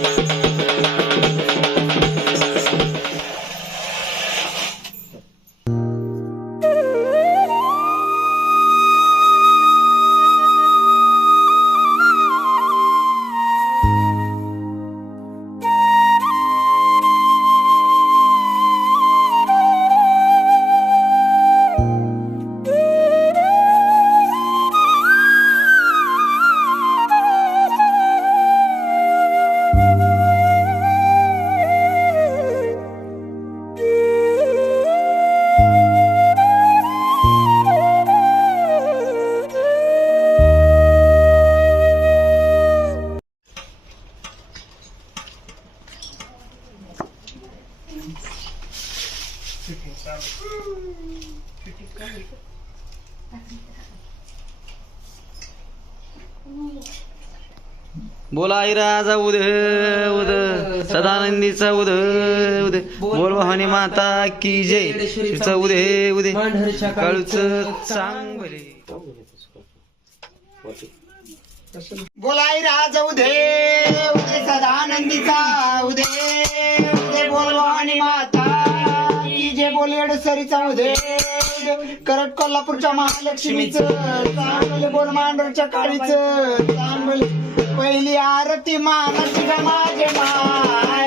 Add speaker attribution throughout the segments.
Speaker 1: Thank you. बोला आईराजा उद उद सदानंदीचा उद उद. बोल भवानी माता की जय. तिचा उदे उदे. काळूच चांगले.
Speaker 2: बोलाई राज उदे उदे सदानंदीचा उदे उदे. बोल आणि माता की जे बोल उदे उदे. करट कोल्हापूरच्या महालक्ष्मीचं चांगले. बोल मांडरच्या काळीचं चांगले. पहिली आरती मानाची ग माझे माय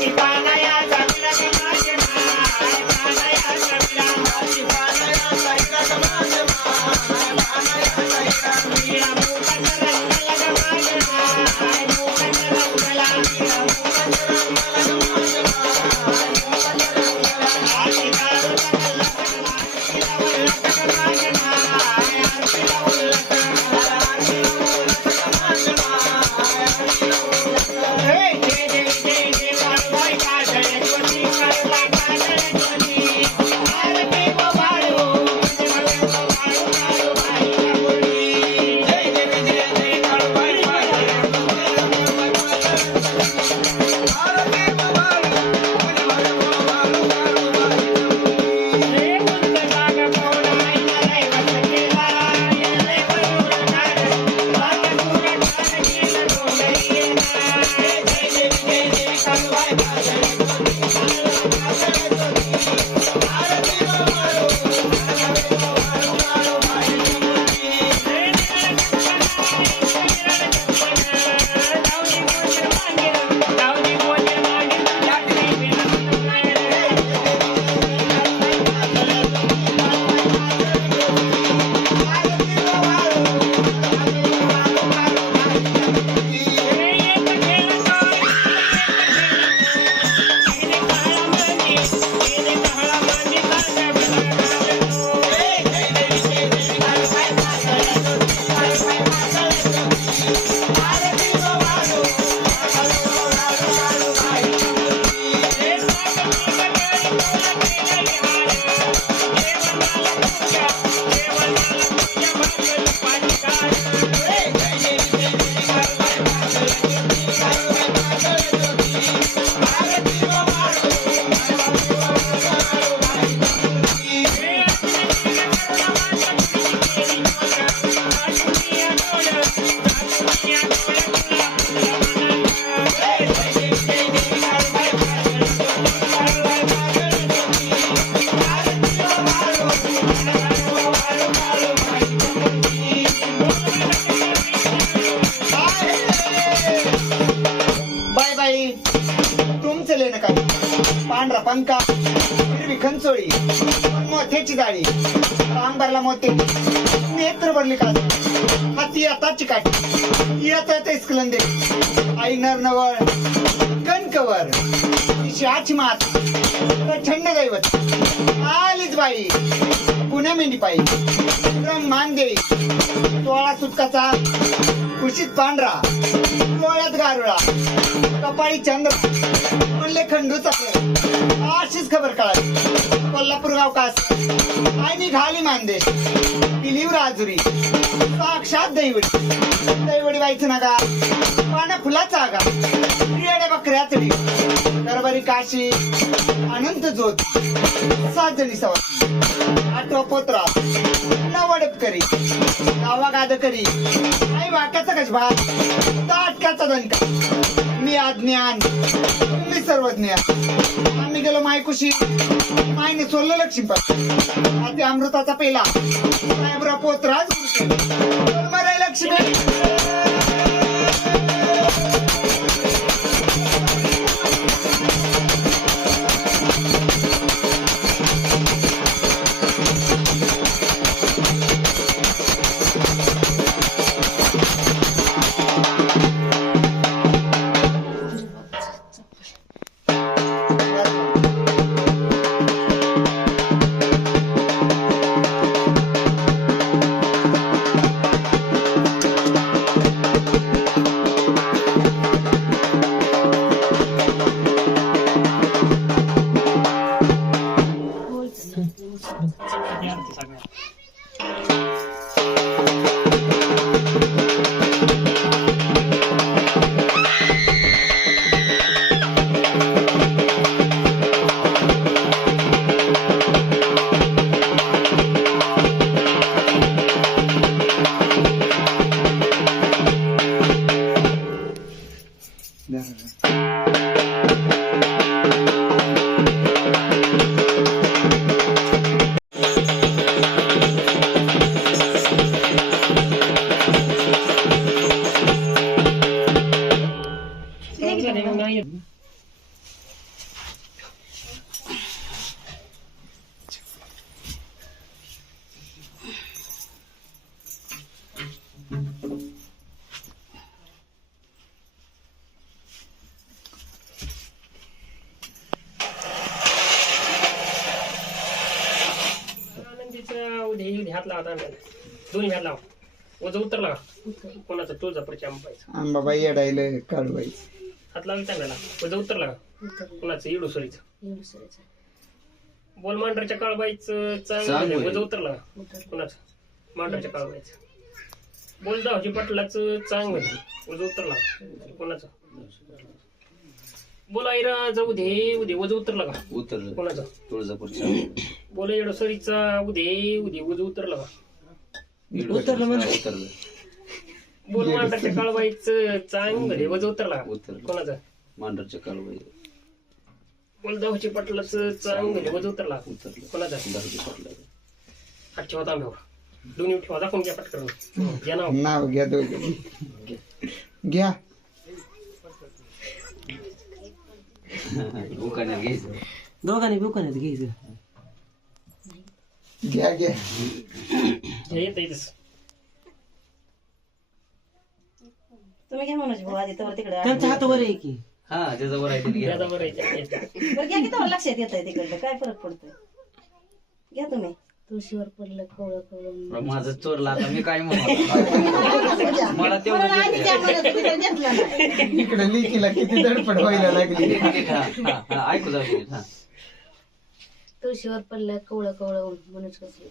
Speaker 2: Bye. पंका हिरवी खंचोळी मोत्याची जाळी अंबरला मोते नेत्र भरली का हाती आताची काठी येत स्कलंदे. आई नरनवळ कणकवर तिची आची मात प्रचंड दैवत. आलीच बाई पुण्या मेंढी पायी. रंग मानदेवी तोळा सुटकाचा खुशीत पांढरा डोळ्यात गारुळा कपाळी चंद्र. पडले खंडूचा अशीच खबर कळाली कोल्हापूर गाव कास. आई निघाली मांदे. पिलीव राजुरी. साक्षात दैवडी. दैवडी व्हायचं नका पाना फुलाचा आगा रेड्या बकऱ्या चढी दरबारी काशी. अनंत ज्योत. सात जणी सवा आठवा पोत्रा नवडप करी. गावा गाद करी. आई वाक्याचा कश भात? ताटक्याचा दणका. मी आज्ञान मी सर्वज्ञ. आम्ही गेलो मायकुशी. मायने सोडलं लक्ष्मीपत आधी अमृताचा पेला. साहेबरा पोतराज. मराय लक्ष्मी.
Speaker 3: लावा दोन्ही हात लावा. वजा उत्तर लावा. कोणाचं? तुळजापूरच्या आंबायचं
Speaker 2: आंबाबाई येडायला काढवायचं.
Speaker 3: हात लावा तांब्याला वजा उत्तर लावा. कोणाचं? इडूसरीचं बोल मांढरच्या काळबाईचं चांगलं
Speaker 1: चांगलं.
Speaker 3: वजा उत्तर लावा. कोणाचं? मांढरच्या काळबाईचं. बोल दावजी पाटलाचं चांगलं वजा उत्तर लावा. कोणाचं? बोल आईरा जाऊ दे उदे वजा उत्तर लागा
Speaker 1: उतरलं.
Speaker 3: कोणाचं?
Speaker 1: तुळजापूरच्या.
Speaker 3: बोल येडोसरीचा उदे उदे वजा उत्तर लागा
Speaker 1: उतरलं म्हणजे? उतरलं.
Speaker 3: बोल मांढरच्या काळबाईचं चांगलं वजा उत्तर लागा
Speaker 1: उतरलं.
Speaker 3: कोणाचं?
Speaker 1: मांढरच्या कालबाई
Speaker 3: बोलदावची पटलाचं चांगलं वजा उत्तर लागा
Speaker 1: उतरलं.
Speaker 3: कोणाचं?
Speaker 1: दहावी पडलं
Speaker 3: हात ठेवा तांब्यावर दोन्ही ठेवा दाखवून घ्या पटकन. घ्या नाव.
Speaker 2: नाव घ्या दोघे. घ्या.
Speaker 1: उकाण्यात घ्यायचं.
Speaker 4: दोघांनी बुकानात घ्यायचं.
Speaker 2: घ्या घ्या.
Speaker 3: येत येतच
Speaker 5: तुम्ही घ्या म्हणून भाऊ आधी तर तिकडे
Speaker 4: त्यांच्या हातावर आहे की?
Speaker 1: हा त्याच्यावर आहे ते घ्या.
Speaker 3: बरं
Speaker 5: की लक्षात येत आहे तिकडलं. काय फरक पडतोय? घ्या तुम्ही. तुळशीवर पडलं कवळं कवळं
Speaker 1: माझं चोरला आता मी काय म्हणू? मला तेवढं.
Speaker 2: इकडे लिखीला किती धडपड व्हायला लागली.
Speaker 1: ऐकू जाऊ दे, हा.
Speaker 5: तुळशीवर पडलं कवळं कवळं म्हणून कसली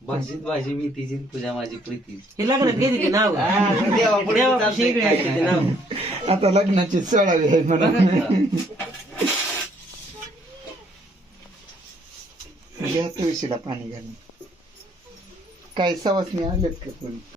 Speaker 1: भाजीत भाजी मी तिची तुझ्या माझी प्रीती.
Speaker 4: हे लग्नात घ्यायचे ते नाव
Speaker 1: देवा पुढे
Speaker 4: ते. नाव
Speaker 2: आता लग्नाची सोळावी आहे म्हणून. घ्या तुळशीला पाणी घालून. काय सवासणी आलेत का कोणी